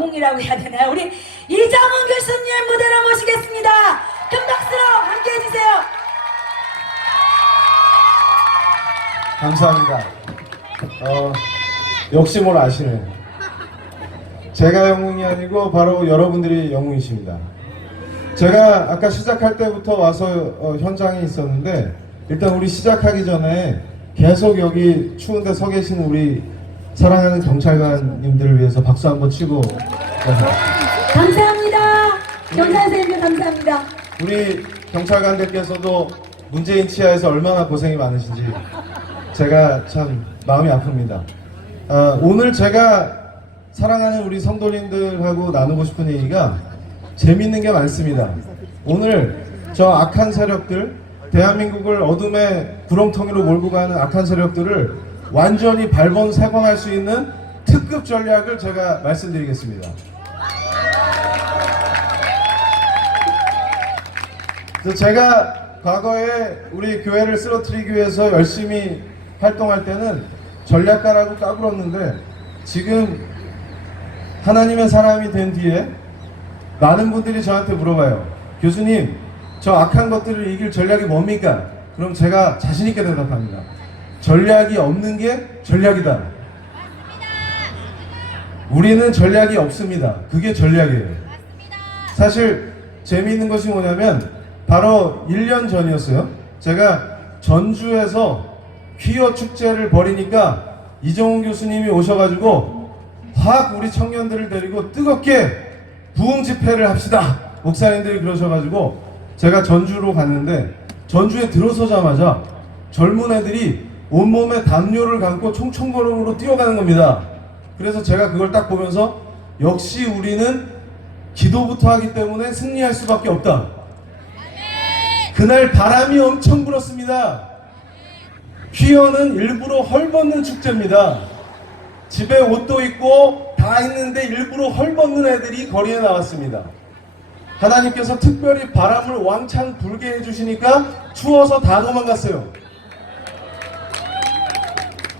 영웅이라고 해야 되나요? 우리 이정훈 교수님 무대로 모시겠습니다. 큰 박수로 함께 해주세요. 감사합니다. 어, 역시 뭘 아시네요. 제가 영웅이 아니고 바로 여러분들이 영웅이십니다. 제가 아까 시작할 때부터 와서 어, 현장에 있었는데 일단 우리 시작하기 전에 계속 여기 추운데 서 계신 우리 사랑하는 경찰관님들을 위해서 박수 한번 치고 감사합니다. 경사 선생님 감사합니다. 우리 경찰관들께서도 문재인 치하에서 얼마나 고생이 많으신지 제가 참 마음이 아픕니다. 아, 오늘 제가 사랑하는 우리 성도님들하고 나누고 싶은 얘기가 재밌는 게 많습니다. 오늘 저 악한 세력들, 대한민국을 어둠의 구렁텅이로 몰고 가는 악한 세력들을 완전히 발본색원할 수 있는 특급 전략을 제가 말씀드리겠습니다. 제가 과거에 우리 교회를 쓰러뜨리기 위해서 열심히 활동할 때는 전략가라고 까불었는데 지금 하나님의 사람이 된 뒤에 많은 분들이 저한테 물어봐요. 교수님, 저 악한 것들을 이길 전략이 뭡니까? 그럼 제가 자신있게 대답합니다. 전략이 없는 게 전략이다. 우리는 전략이 없습니다. 그게 전략이에요. 사실 재미있는 것이 뭐냐면 바로 1년 전이었어요. 제가 전주에서 퀴어 축제를 벌이니까 이정훈 교수님이 오셔가지고 확 우리 청년들을 데리고 뜨겁게 부흥 집회를 합시다. 목사님들이 그러셔가지고 제가 전주로 갔는데 전주에 들어서자마자 젊은 애들이 온몸에 담요를 감고 총총걸음으로 뛰어가는 겁니다. 그래서 제가 그걸 딱 보면서 역시 우리는 기도부터 하기 때문에 승리할 수밖에 없다. 그날 바람이 엄청 불었습니다. 퀴어는 일부러 헐벗는 축제입니다. 집에 옷도 입고 다 있는데 일부러 헐벗는 애들이 거리에 나왔습니다. 하나님께서 특별히 바람을 왕창 불게 해주시니까 추워서 다 도망갔어요.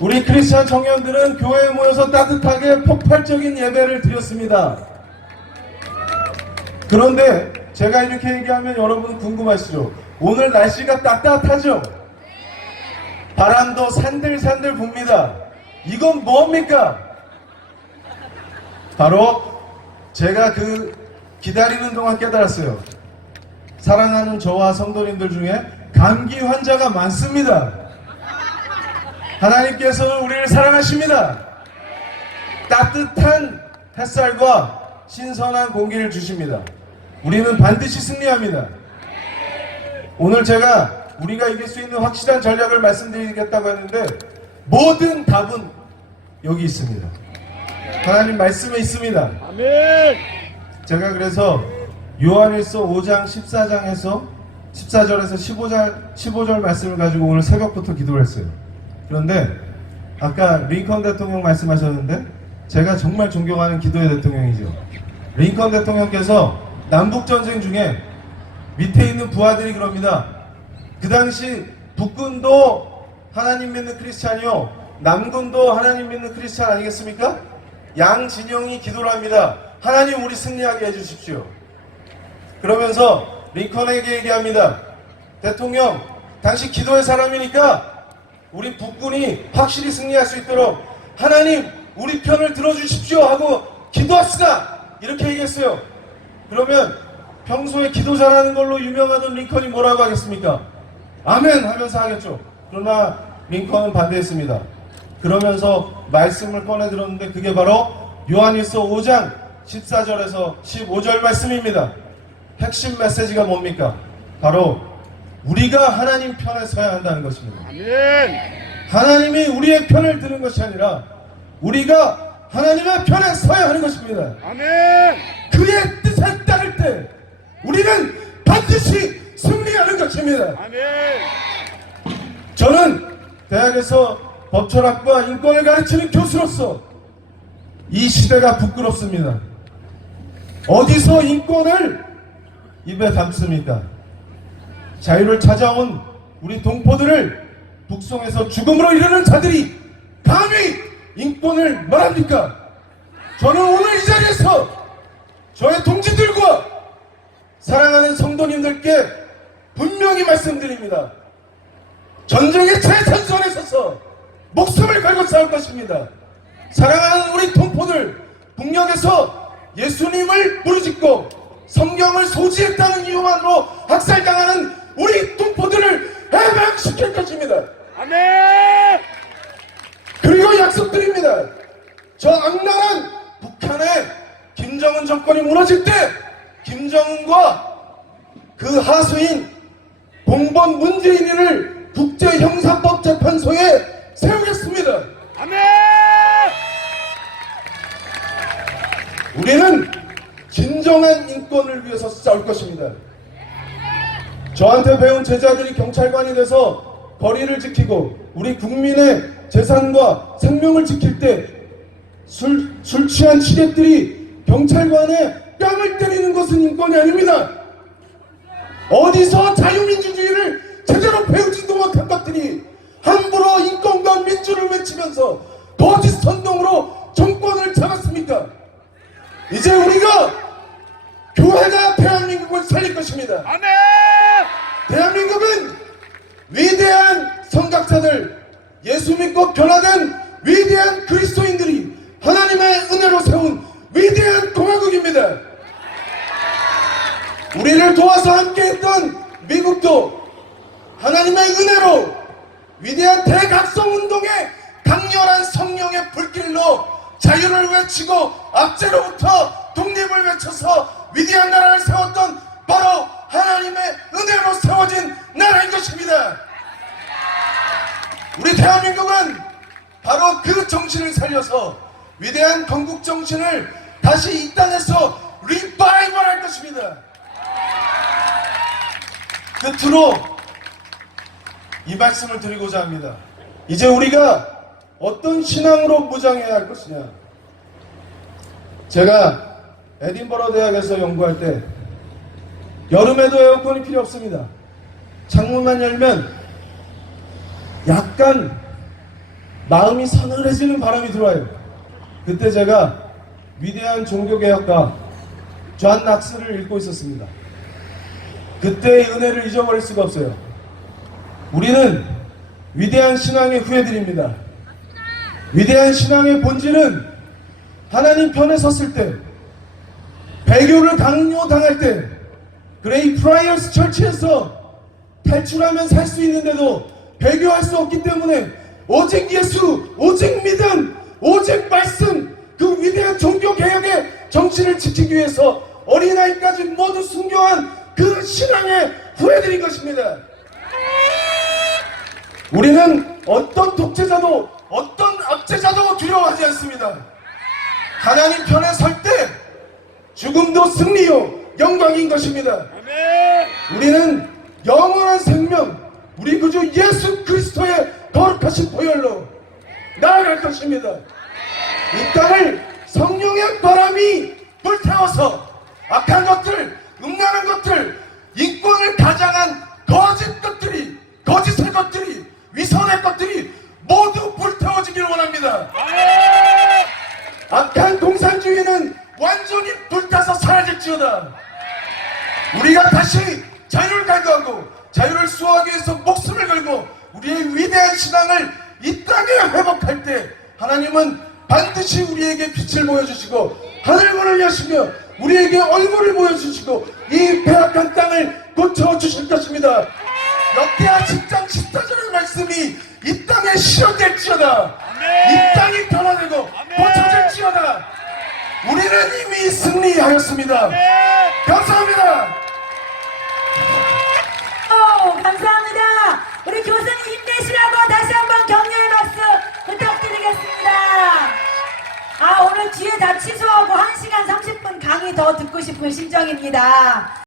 우리 크리스천 청년들은 교회에 모여서 따뜻하게 폭발적인 예배를 드렸습니다. 그런데 제가 이렇게 얘기하면 여러분 궁금하시죠? 오늘 날씨가 따뜻하죠? 바람도 산들산들 붑니다. 이건 뭡니까? 바로 제가 그 기다리는 동안 깨달았어요. 사랑하는 저와 성도님들 중에 감기 환자가 많습니다. 하나님께서는 우리를 사랑하십니다. 따뜻한 햇살과 신선한 공기를 주십니다. 우리는 반드시 승리합니다. 오늘 제가 우리가 이길 수 있는 확실한 전략을 말씀드리겠다고 했는데 모든 답은 여기 있습니다. 하나님 말씀에 있습니다. 아멘. 제가 그래서 요한일서 5장 14장에서 14절에서 15절 15절 말씀을 가지고 오늘 새벽부터 기도를 했어요. 그런데 아까 링컨 대통령 말씀하셨는데 제가 정말 존경하는 기도의 대통령이죠. 링컨 대통령께서 남북 전쟁 중에 밑에 있는 부하들이 그럽니다. 그 당시 북군도 하나님 믿는 크리스찬이요. 남군도 하나님 믿는 크리스찬 아니겠습니까? 양 진영이 기도를 합니다. 하나님 우리 승리하게 해주십시오. 그러면서 링컨에게 얘기합니다. 대통령, 당시 기도의 사람이니까 우리 북군이 확실히 승리할 수 있도록 하나님 우리 편을 들어주십시오 하고 기도합시다. 이렇게 얘기했어요. 그러면 평소에 기도 잘하는 걸로 유명하던 링컨이 뭐라고 하겠습니까? 아멘 하면서 하겠죠. 그러나 링컨은 반대했습니다. 그러면서 말씀을 꺼내 들었는데 그게 바로 요한일서 5장 14절에서 15절 말씀입니다. 핵심 메시지가 뭡니까? 바로 우리가 하나님 편에 서야 한다는 것입니다. 하나님이 우리의 편을 드는 것이 아니라 우리가 하나님의 편에 서야 하는 것입니다. 그의 뜻에 따를 때 우리는 반드시 승리하는 것입니다. 저는 대학에서 법철학과 인권을 가르치는 교수로서 이 시대가 부끄럽습니다. 어디서 인권을 입에 담습니까? 자유를 찾아온 우리 동포들을 북송해서 죽음으로 이르는 자들이 감히 인권을 말합니까? 저는 오늘 이 자리에서 저의 동지들과 사랑하는 성도님들께 분명히 말씀드립니다. 전쟁의 최전선에 서서 목숨을 걸고 싸울 것입니다. 사랑하는 우리 동포들 북녘에서 예수님을 부르짖고 성경을 소지했다는 이유만으로 학살당하는 우리 동포들을 해방시킬 것입니다. 아멘! 그리고 약속드립니다. 저 악랄한 북한의 김정은 정권이 무너질 때 김정은과 그 하수인 공범 문재인이를 국제형사법재판소에 세우겠습니다. 아멘! 우리는 진정한 인권을 위해서 싸울 것입니다. 저한테 배운 제자들이 경찰관이 돼서 거리를 지키고 우리 국민의 재산과 생명을 지킬 때 술, 술 취한 취객들이 경찰관의 뺨을 때리는 것은 인권이 아닙니다. 어디서 자유민주주의를 제대로 배우지도 못한 것들이 함부로 인권과 민주를 외치면서 거짓 선동으로 정권을 잡았습니까? 이제 우리가 교회가 대한민국을 살릴 것입니다. 아멘! 대한민국은 위대한 성각자들, 예수 믿고 변화된 위대한 그리스도인들이 하나님의 은혜로 세운 위대한 공화국입니다. 우리를 도와서 함께했던 미국도 하나님의 은혜로 위대한 대각성 운동의 강렬한 성령의 불길로 자유를 외치고 압제로부터 독립을 외쳐서 위대한 나라를 세웠던 바로 하나님의 은혜로 세워진 나라인 것입니다. 우리 대한민국은 바로 그 정신을 살려서 위대한 건국 정신을 다시 이 땅에서 리바이벌 할 것입니다. 끝으로 이 말씀을 드리고자 합니다. 이제 우리가 어떤 신앙으로 무장해야 할 것이냐. 제가 에딘버러 대학에서 연구할 때 여름에도 에어컨이 필요 없습니다. 창문만 열면 약간 마음이 서늘해지는 바람이 들어와요. 그때 제가 위대한 종교개혁가 존 낙스를 읽고 있었습니다. 그때의 은혜를 잊어버릴 수가 없어요. 우리는 위대한 신앙의 후예들입니다. 위대한 신앙의 본질은 하나님 편에 섰을 때, 배교를 강요당할 때, 그레이 프라이어스 철치에서 탈출하면 살 수 있는데도 배교할 수 없기 때문에 오직 예수, 오직 믿음, 오직 말씀, 그 위대한 종교 개혁의 정신을 지키기 위해서 어린아이까지 모두 순교한 그 신앙의 후예들인 것입니다. 우리는 어떤 독재자도 어떤 압제자도 두려워하지 않습니다. 하나님 편에 설 때 죽음도 승리요 영광인 것입니다. 우리는 영원한 생명, 우리 구주 예수 그리스도의 거룩하신 보혈로 나아갈 것입니다. 이 땅을 성령의 바람이 불태워서 악한 것들, 음란한 것들, 인권을 가장한 거짓 것들이, 거짓의 것들이, 위선의 것들이 모두 불태워지길 원합니다. 악한 공산주의는 완전히 불타서 사라질지어다. 우리가 다시 자유를 갈구하고 자유를 수호하기 위해서 목숨을 걸고 우리의 위대한 신앙을 이 땅에 회복할 때 하나님은 반드시 우리에게 빛을 보여주시고 하늘문을 여시며 우리에게 얼굴을 보여주시고 이 배악한 땅을 고쳐주실 것입니다. 역대하 10장 14절의 말씀이 이 땅에 실현될지어다. 이 땅이 변화되고. 고쳐질지어다. 우리는 이미 승리하였습니다. 감사합니다. 아, 오늘 뒤에 다 취소하고 1시간 30분 강의 더 듣고 싶은 심정입니다.